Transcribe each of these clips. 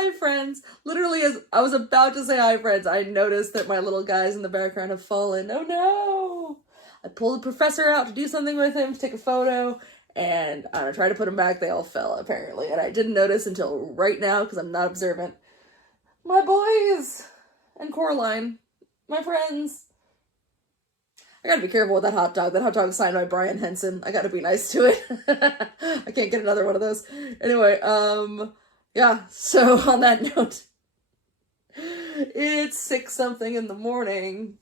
Hi, friends. Literally, as I was about to say hi, friends, I noticed that my little guys in the background have fallen. Oh, no. I pulled the professor out to do something with him, to take a photo, and I tried to put them back. They all fell, apparently, and I didn't notice until right now because I'm not observant. My boys and Coraline, my friends. I gotta be careful with that hot dog. That hot dog is signed by Brian Henson. I gotta be nice to it. I can't get another one of those. Anyway, yeah, so on that note, it's 6-something in the morning.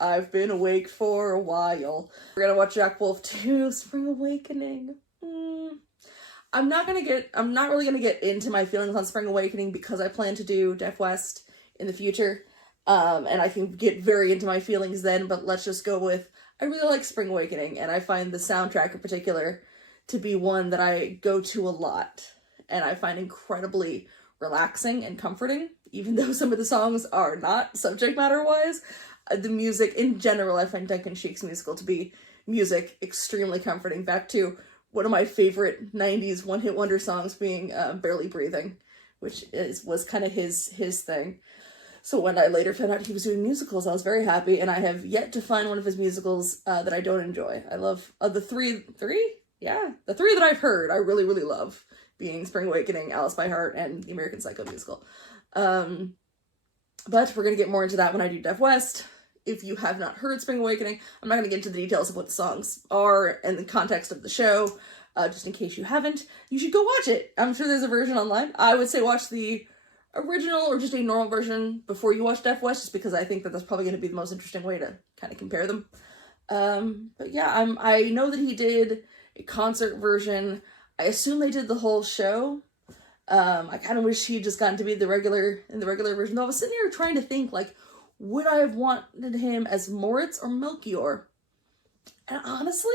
I've been awake for a while. We're gonna watch Jack Wolfe 2, Spring Awakening. I'm not really gonna get into my feelings on Spring Awakening because I plan to do Deaf West in the future. And I can get very into my feelings then, but let's just go with, I really like Spring Awakening, and I find the soundtrack in particular to be one that I go to a lot, and I find incredibly relaxing and comforting, even though some of the songs are not subject matter-wise. The music, in general, I find Duncan Sheik's musical to be music extremely comforting. Back to one of my favorite 90s one-hit wonder songs being Barely Breathing, which was kind of his thing. So when I later found out he was doing musicals, I was very happy, and I have yet to find one of his musicals that I don't enjoy. I love the three? Yeah, the three that I've heard, I really, really love, being Spring Awakening, Alice by Heart, and the American Psycho musical. But we're going to get more into that when I do Deaf West. If you have not heard Spring Awakening, I'm not going to get into the details of what the songs are and the context of the show, just in case you haven't. You should go watch it. I'm sure there's a version online. I would say watch the original or just a normal version before you watch Deaf West, just because I think that that's probably going to be the most interesting way to kind of compare them. But yeah, I know that he did a concert version. I assume they did the whole show. I kind of wish he had just gotten to be in the regular version. Though I was sitting here trying to think, like, would I have wanted him as Moritz or Melchior? And honestly,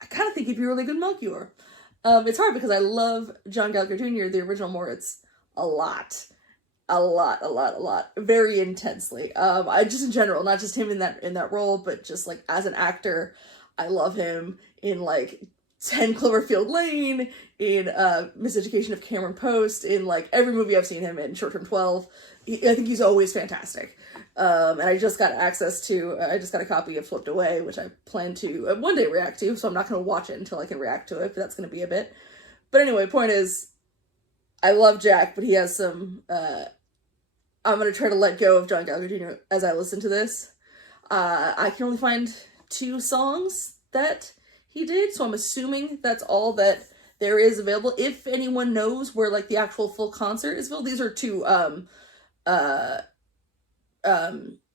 I kind of think he'd be a really good Melchior. It's hard because I love John Gallagher Jr., the original Moritz, a lot, very intensely. I just in general, not just him in that role, but just like as an actor, I love him in like 10 Cloverfield Lane, in Miseducation of Cameron Post, in like every movie I've seen him in, Short Term 12. I think he's always fantastic. And I just got a copy of Flipped Away, which I plan to one day react to, so I'm not going to watch it until I can react to it, but that's going to be a bit. But anyway, point is, I love Jack, but he has some, I'm going to try to let go of John Gallagher Jr. as I listen to this. I can only find 2 songs that he did, so I'm assuming that's all that there is available. If anyone knows where, like, the actual full concert is available, these are 2,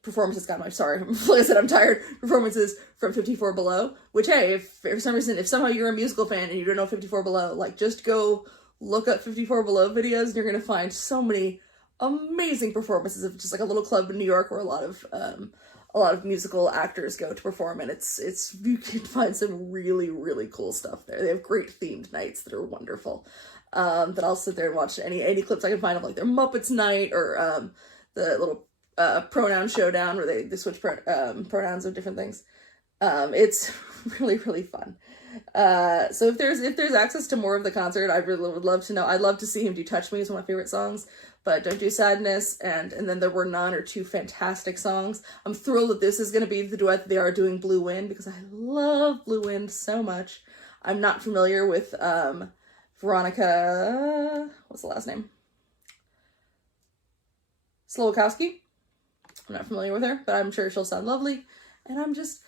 performances, God, I'm sorry, like I said, I'm tired, performances from 54 Below, which, hey, if for some reason, if somehow you're a musical fan and you don't know 54 Below, like, just go look up 54 Below videos, and you're going to find so many amazing performances of just like a little club in New York where a lot of musical actors go to perform, and it's you can find some really, really cool stuff there. They have great themed nights that are wonderful. That I'll sit there and watch any clips I can find of, like their Muppets night, or the little pronoun showdown where they switch pronouns of different things. It's really, really fun. So if there's access to more of the concert, I really would love to know. I'd love to see him do Touch Me, is one of my favorite songs, but Don't Do Sadness, and then There Were None are 2 fantastic songs. I'm thrilled that this is going to be the duet that they are doing, Blue Wind, because I love Blue Wind so much. I'm not familiar with Veronica, what's the last name? Slowakowski. I'm not familiar with her, but I'm sure she'll sound lovely, and I'm just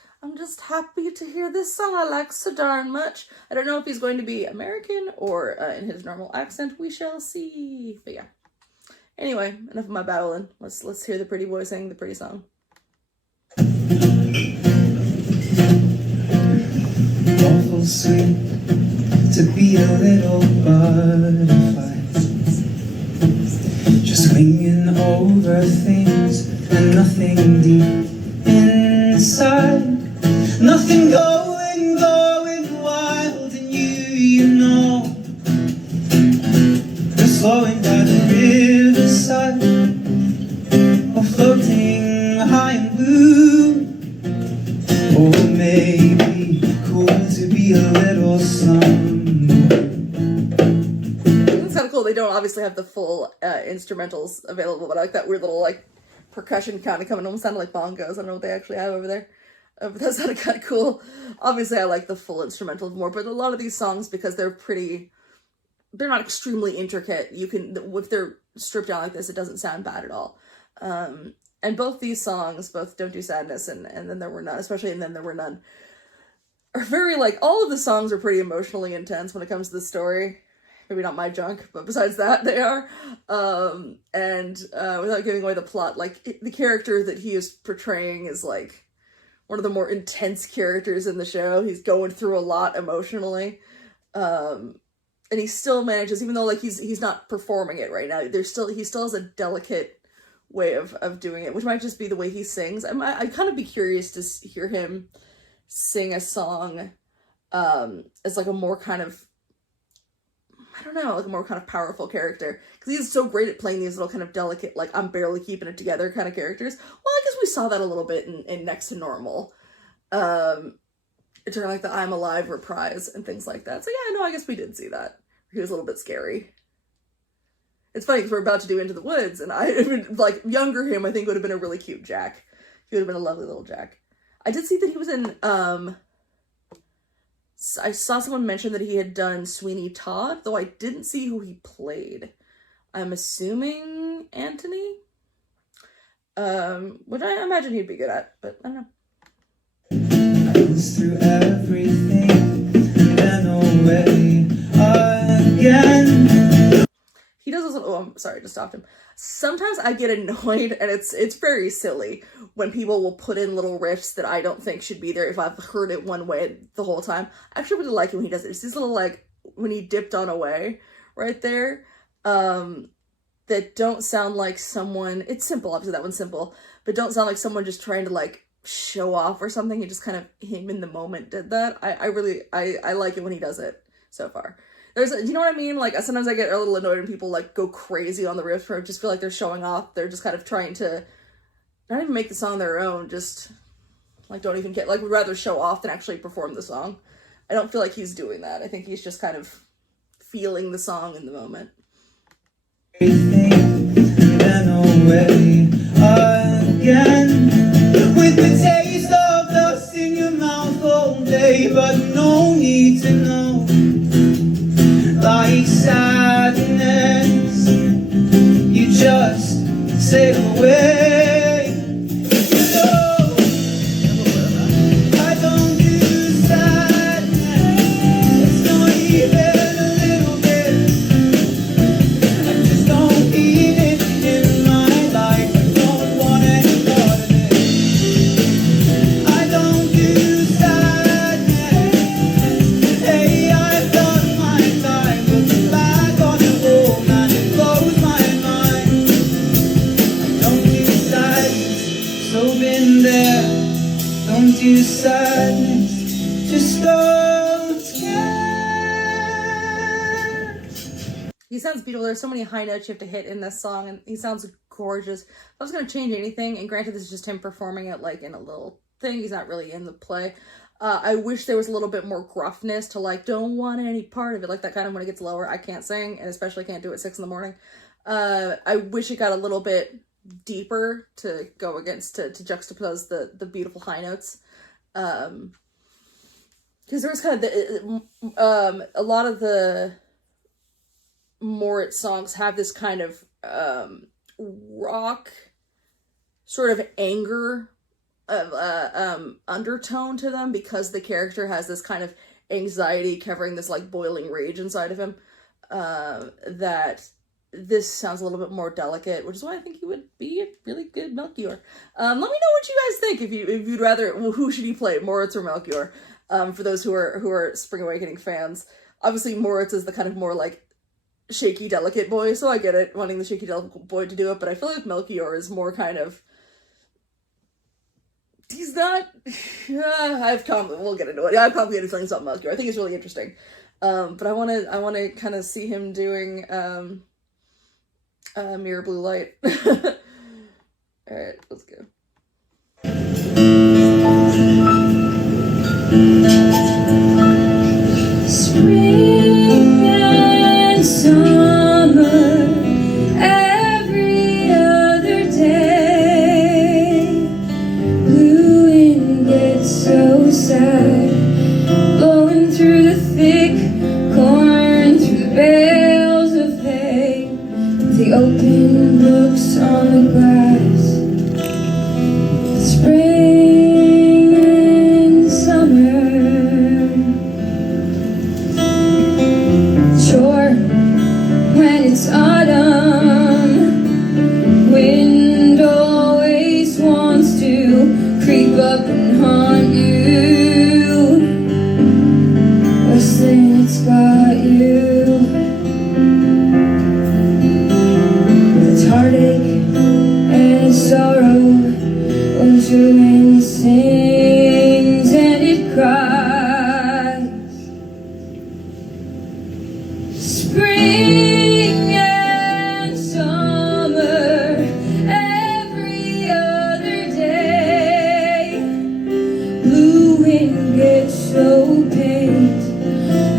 happy to hear this song I like so darn much. I don't know if he's going to be American or in his normal accent. We shall see. But yeah. Anyway, enough of my babbling. Let's hear the pretty boy sing the pretty song. Awful sweet to be a little butterfly, just winging over things and nothing deep inside. Nothing going wild in you know. We're slowing by the riverside, or floating high and blue. Or maybe cool to be a little somewhere. It's kind of cool. They don't obviously have the full instrumentals available, but I like that weird little like percussion kind of coming, almost sounded like bongos. I don't know what they actually have over there. But that sounded kind of cool. Obviously, I like the full instrumental more, but a lot of these songs, because they're not extremely intricate, you can, if they're stripped down like this, it doesn't sound bad at all. And both these songs, both Don't Do Sadness and Then There Were None, especially And Then There Were None, are very, like, all of the songs are pretty emotionally intense when it comes to the story. Maybe not my junk, but besides that, they are. Without giving away the plot, like, the character that he is portraying is, like, one of the more intense characters in the show. He's going through a lot emotionally. And he still manages, even though, like, he's not performing it right now, he still has a delicate way of doing it, which might just be the way he sings. I'd kind of be curious to hear him sing a song as like a more kind of, I don't know, like a more kind of powerful character, because he's so great at playing these little kind of delicate, like, I'm barely keeping it together kind of characters. Well, I guess we saw that a little bit in Next to Normal, during like the I'm Alive reprise and things like that. So yeah, no, I guess we did see that. He was a little bit scary. It's funny because we're about to do Into the Woods, and like, younger him, I think, would have been a really cute Jack. He would have been a lovely little Jack. I did see that he was in, I saw someone mention that he had done Sweeney Todd, though I didn't see who he played. I'm assuming Anthony, which I imagine he'd be good at, but I don't know. I was through everything, then away again. He does also, oh, I'm sorry, I just stopped him. Sometimes I get annoyed, and it's very silly, when people will put in little riffs that I don't think should be there if I've heard it one way the whole time. I actually really like it when he does it. It's these little, like, when he dipped on away right there, that don't sound like someone, it's simple, obviously that one's simple, but don't sound like someone just trying to, like, show off or something. It just kind of, him in the moment did that. I really like it when he does it so far. Do you know what I mean? Like, sometimes I get a little annoyed when people, like, go crazy on the riffs, or just feel like they're showing off. They're just kind of trying to not even make the song their own, just, like, don't even get, like, would rather show off than actually perform the song. I don't feel like he's doing that. I think he's just kind of feeling the song in the moment. Then away again, with the taste of dust in your mouth all day, but no need to know. Like sadness, you just sail away. You know, I don't do sadness, not even a little bit. I just don't need it in my life. I don't want any part of it. I don't do sadness. Hey, I've done my time. Looking back on it all, man, it blows my mind. I don't do sadness, so been there. Don't do sadness, just don't care. He sounds beautiful. There's so many high notes you have to hit in this song, and he sounds gorgeous. If I was going to change anything, and granted this is just him performing it, like, in a little thing, he's not really in the play, I wish there was a little bit more gruffness to, like, don't want any part of it, like that kind of when it gets lower. I can't sing, and especially can't do it at 6 in the morning. I wish it got a little bit deeper to go against, to juxtapose the beautiful high notes. Because there was kind of a lot of the Moritz songs have this kind of rock sort of anger undertone to them, because the character has this kind of anxiety covering this, like, boiling rage inside of him, that this sounds a little bit more delicate, which is why I think he would be a really good Melchior. Let me know what you guys think, if you'd rather, well, who should he play, Moritz or Melchior? For those who are Spring Awakening fans, obviously Moritz is the kind of more, like, shaky, delicate boy, so I get it, wanting the shaky, delicate boy to do it, but I feel like Melchior is more kind of, he's not, we'll get into it. I have complicated feelings about Melchior. I think it's really interesting. But I want to kind of see him doing, Mirror Blue Light. Alright, let's go. Spring and summer The open books on the grass, spring and summer. Sure, when it's autumn, wind always wants to creep up and haunt you. Worse than it's got you. It's heartache and sorrow. Winter wind sings and it cries. Spring and summer, every other day. Blue wind gets so pink,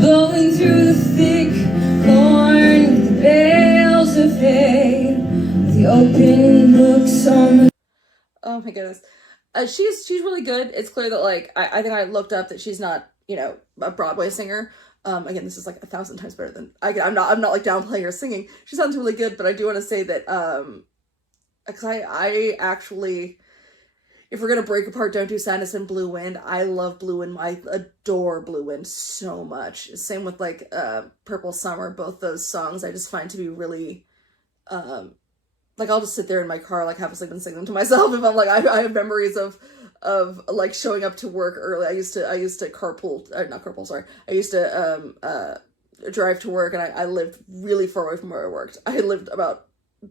blowing through the thick corn with the bales of hay. The open books on the Oh my goodness. She's really good. It's clear that like I think I looked up that she's not, you know, a Broadway singer. Again, this is like 1,000 times better than I'm not like downplaying her singing. She sounds really good, but I do want to say that because I actually, if we're gonna break apart Don't Do Sadness and Blue Wind, I love Blue Wind. I adore Blue Wind so much. Same with like Purple Summer. Both those songs I just find to be really like I'll just sit there in my car like half asleep and sing them to myself if I'm like I have memories of like showing up to work early. I used to carpool, not carpool, sorry. I used to drive to work, and I lived really far away from where I worked. I lived about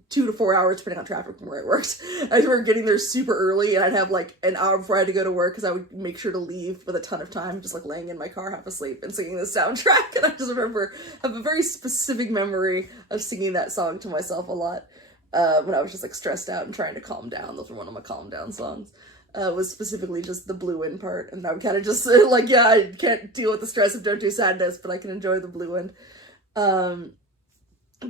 2 to 4 hours depending on traffic from where I worked. I remember getting there super early, and I'd have like an hour before I had to go to work because I would make sure to leave with a ton of time, just like laying in my car half asleep and singing the soundtrack. And I just remember have a very specific memory of singing that song to myself a lot. When I was just like stressed out and trying to calm down. Those were one of my calm down songs. Was specifically just the Blue Wind part, and I would kind of just like, yeah, I can't deal with the stress of Don't Do Sadness, but I can enjoy the Blue Wind. But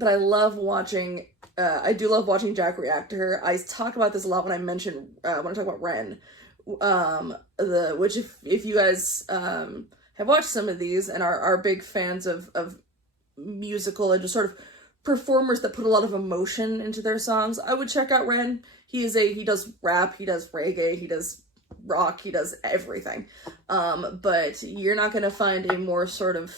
I love watching. I do love watching Jack react to her. I talk about this a lot when I mention when I talk about Ren. Which if you guys have watched some of these and are big fans of musical and just sort of performers that put a lot of emotion into their songs, I would check out Ren. He does rap, he does reggae, he does rock, he does everything. But you're not gonna find a more sort of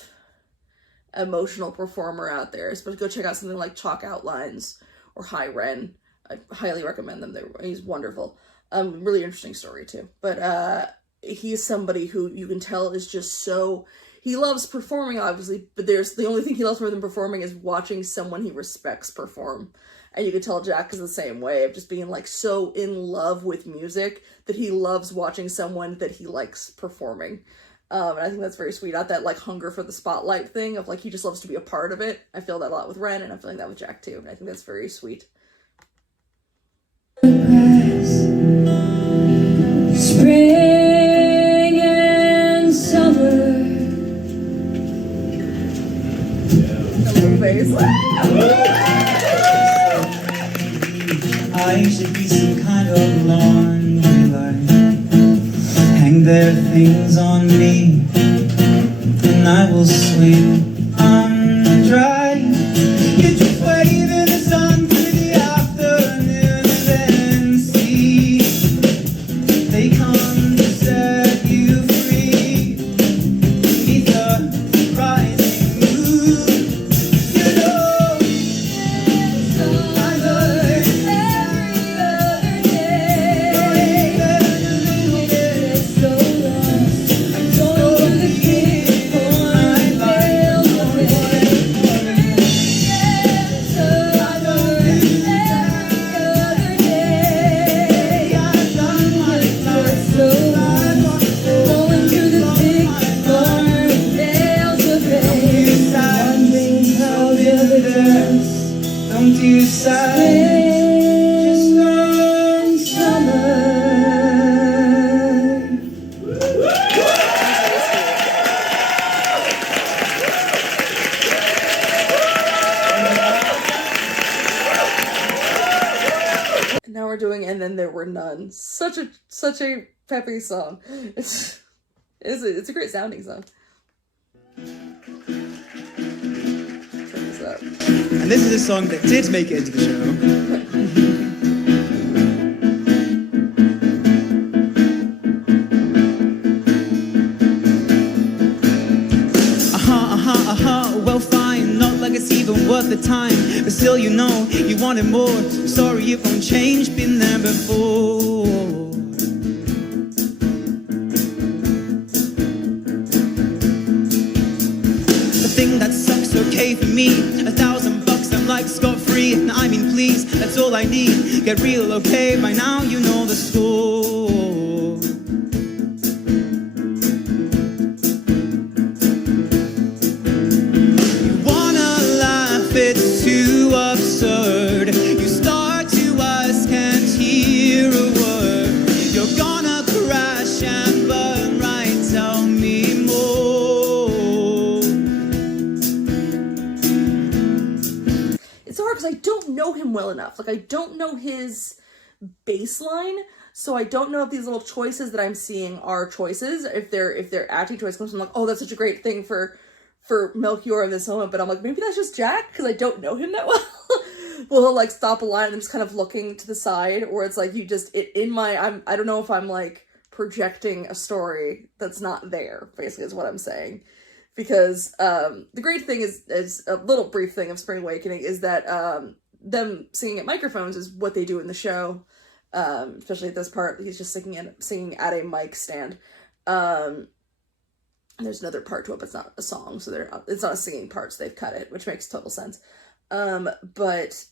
emotional performer out there. So go check out something like Chalk Outlines or High Ren. I highly recommend them. He's wonderful. Really interesting story too. But he's somebody who you can tell is just so. He loves performing, obviously, but the only thing he loves more than performing is watching someone he respects perform. And you can tell Jack is the same way, of just being like so in love with music that he loves watching someone that he likes performing. And I think that's very sweet. Not that like hunger for the spotlight thing of like he just loves to be a part of it. I feel that a lot with Ren, and I'm feeling that with Jack too. And I think that's very sweet. spring and summer. I should be some kind of laundry light. Hang their things on me, and I will swing undry. You just wave in the sun through the afternoon, and then see they come to set you free. Beneath the rising moon, you know I love it. Don't you sigh, just on summer. And now we're doing And Then There Were None. Such a peppy song. It's a great sounding song. Turn this up. And this is a song that did make it into the show. Well, fine, not like it's even worth the time. But still, you know, you wanted more. Sorry, it won't change, been there before. The thing that sucks, okay for me. $1,000, I'm like scot-free. And I mean, please, that's all I need. Get real, okay, by now you know the score. It's too absurd. You start to ask, can't hear a word. You're gonna crash and burn, right? Tell me more. It's so hard because I don't know him well enough. Like, I don't know his baseline, so I don't know if these little choices that I'm seeing are choices. If they're acting choices, I'm like, oh, that's such a great thing for Melchior in this moment, but I'm like, maybe that's just Jack, because I don't know him that well. Well, he'll like stop a line and I'm just kind of looking to the side, or it's like you just, I don't know if I'm like projecting a story that's not there, basically is what I'm saying. Because the great thing is a little brief thing of Spring Awakening is that them singing at microphones is what they do in the show. Especially at this part, he's just singing at a mic stand. And there's another part to it, but it's not a song, so it's not a singing part, so they've cut it, which makes total sense. But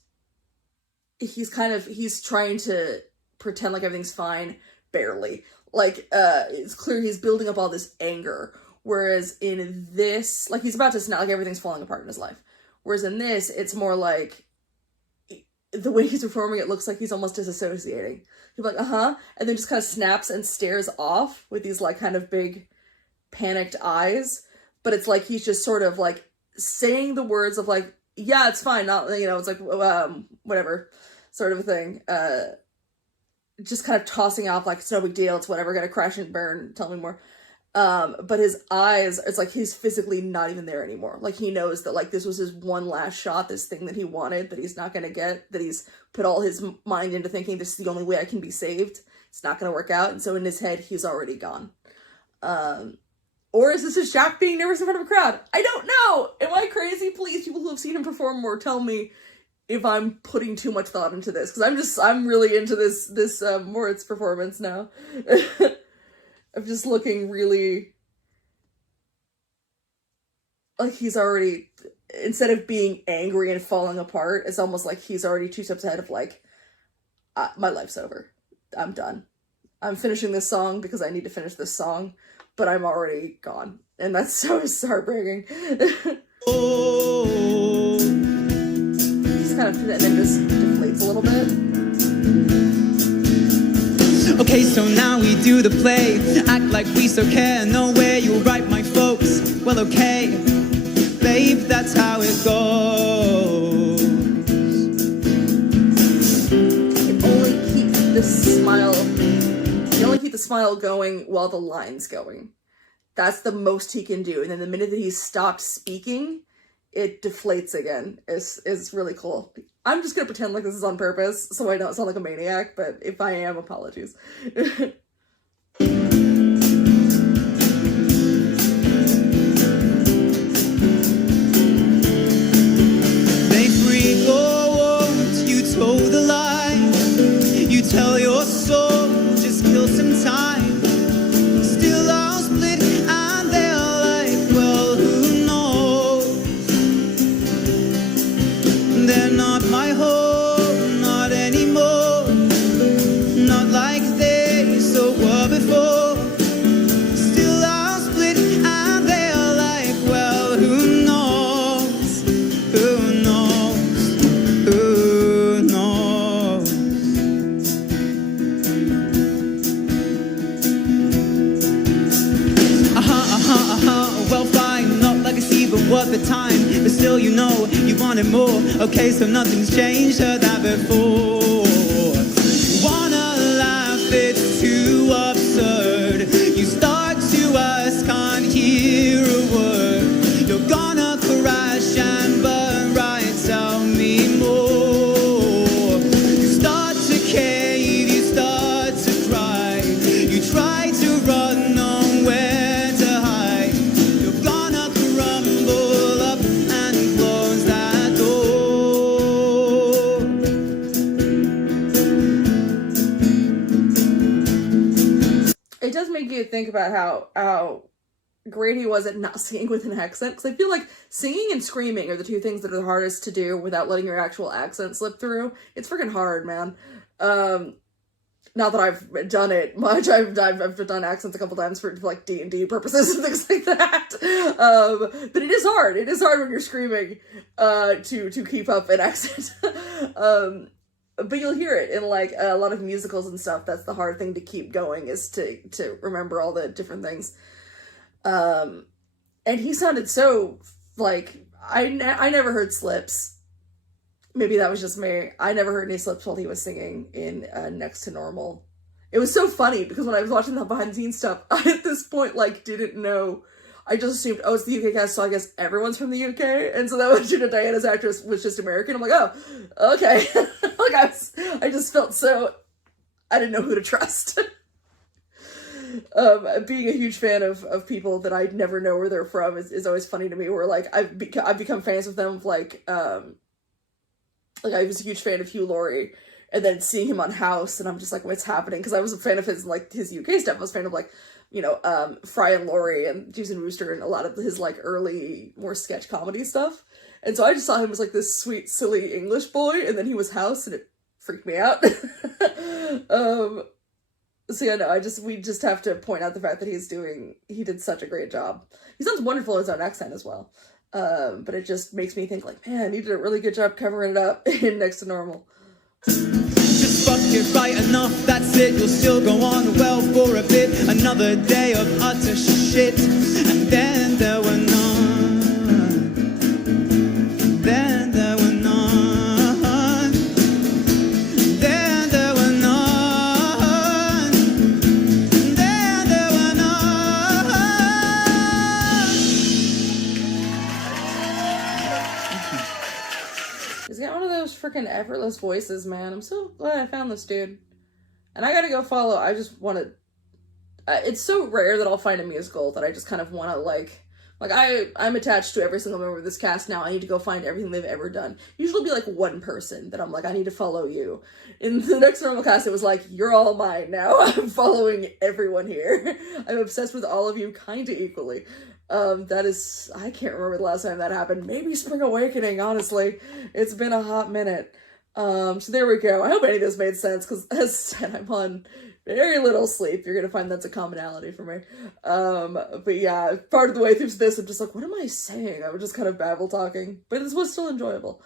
he's trying to pretend like everything's fine, barely. Like, it's clear he's building up all this anger, whereas in this, like, he's about to snap, like, everything's falling apart in his life. Whereas in this, it's more like, the way he's performing, it looks like he's almost disassociating. He's like, and then just kind of snaps and stares off with these, like, kind of big panicked eyes, but it's like he's just sort of like saying the words of like, yeah, it's fine, not, you know, it's like whatever sort of a thing, just kind of tossing off like, it's no big deal, it's whatever, gonna crash and burn, tell me more. But his eyes, it's like he's physically not even there anymore. Like, he knows that like this was his one last shot, this thing that he wanted that he's not gonna get, that he's put all his mind into thinking this is the only way I can be saved, it's not gonna work out. And so in his head he's already gone. Or is this just Jack being nervous in front of a crowd? I don't know! Am I crazy? Please, people who have seen him perform more, tell me if I'm putting too much thought into this. Because I'm really into this Moritz performance now. I'm just looking really... like he's already... instead of being angry and falling apart, it's almost like he's already 2 steps ahead of like, my life's over. I'm done. I'm finishing this song because I need to finish this song. But I'm already gone. And that's so heartbreaking. Oh. Just kind of, and then just deflates a little bit. Okay, so now we do the play. Act like we so care, know where you'll write my folks. Well, okay, babe, that's how it goes. You can only keep the smile... you only keep the smile going while the line's going. That's the most he can do. And then the minute that he stopped speaking, it deflates again. It's really cool. I'm just gonna pretend like this is on purpose so I don't sound like a maniac, but if I am, apologies. They freak, oh, you told the lie. You tell your soul, just kill some time. Still I'll split and they're like, well, who knows? They're not my home, not anymore. Not like they so were before. Still I'll split and they're like, well, who knows? Who knows? Who knows? Well, fine, not like it's even worth the time. But still, you know, you wanted more. Okay, so nothing's changed, heard that before. Wanna laugh, it's too absurd. You start to ask, can't hear a word. You're gonna crash and burn, right? think about how great he was at not singing with an accent, because I feel like singing and screaming are the two things that are the hardest to do without letting your actual accent slip through. It's freaking hard, man. Not that I've done it much. I've done accents a couple times for like D&D purposes and things like that. But it is hard. It is hard when you're screaming to keep up an accent. But you'll hear it in like a lot of musicals and stuff. That's the hard thing to keep going, is to remember all the different things. And he sounded so like I never heard slips. Maybe that was just me. I never heard any slips while he was singing in Next to Normal. It was so funny because when I was watching the behind the scenes stuff, I at this point like didn't know. I just assumed, oh, it's the UK cast, so I guess everyone's from the UK. And so that was, Diana's actress was just American. I'm like, oh, okay. Like I just felt so, I didn't know who to trust. Being a huge fan of people that I never know where they're from is always funny to me, where like I've become fans of them, like I was a huge fan of Hugh Laurie, and then seeing him on House, and I'm just like, what's happening? Because I was a fan of his, like, his UK stuff. I was a fan of, like, Fry and Laurie and Jeeves and Wooster and a lot of his, like, early, more sketch comedy stuff. And so I just saw him as, like, this sweet, silly English boy, and then he was House, and it freaked me out. So yeah, no, we just have to point out the fact that he did such a great job. He sounds wonderful in his own accent as well. But it just makes me think like, man, he did a really good job covering it up in Next to Normal. Just fuck it right enough, that's it. You'll still go on well for a bit. Another day of utter shit. And then there were none. Then there were none. Then there were none. Then there were none. He's got one of those freaking effortless voices, man. I'm so glad I found this dude. And I gotta go follow. I just want to... it's so rare that I'll find a musical that I just kind of want to, like I'm attached to every single member of this cast now. I need to go find everything they've ever done. Usually it'll be, like, one person that I'm like, I need to follow you. In the Next Normal cast, it was like, you're all mine now. I'm following everyone here. I'm obsessed with all of you kind of equally. That is, I can't remember the last time that happened. Maybe Spring Awakening, honestly. It's been a hot minute. So there we go. I hope any of this made sense, because as I said, I'm on very little sleep. You're gonna find that's a commonality for me. But yeah, part of the way through this, I'm just like, what am I saying? I would just kind of babble talking, but this was still enjoyable.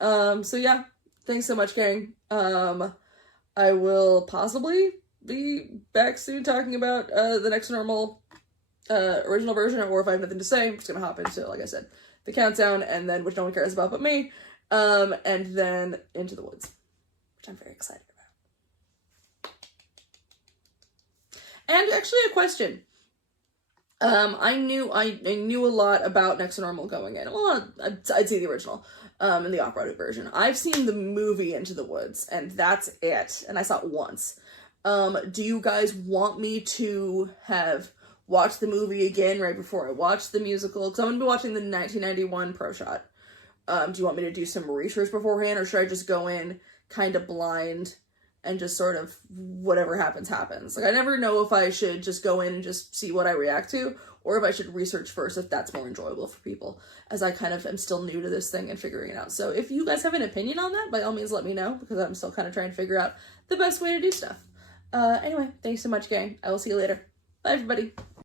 So yeah, thanks so much, gang. I will possibly be back soon talking about, the Next Normal original version, or if I have nothing to say, I'm just gonna hop into, like I said, the countdown, and then which no one cares about but me, and then Into the Woods, which I'm very excited about. And actually a question. I knew a lot about Next to Normal going in. Well, I'd see the original, and the operatic version. I've seen the movie Into the Woods, and that's it. And I saw it once. Do you guys want me to have watched the movie again right before I watch the musical? Because I'm going to be watching the 1991 Pro Shot. Do you want me to do some research beforehand, or should I just go in kind of blind and just sort of whatever happens, happens? Like, I never know if I should just go in and just see what I react to, or if I should research first, if that's more enjoyable for people, as I kind of am still new to this thing and figuring it out. So if you guys have an opinion on that, by all means let me know, because I'm still kind of trying to figure out the best way to do stuff. Anyway, thanks so much, gang. I will see you later. Bye, everybody.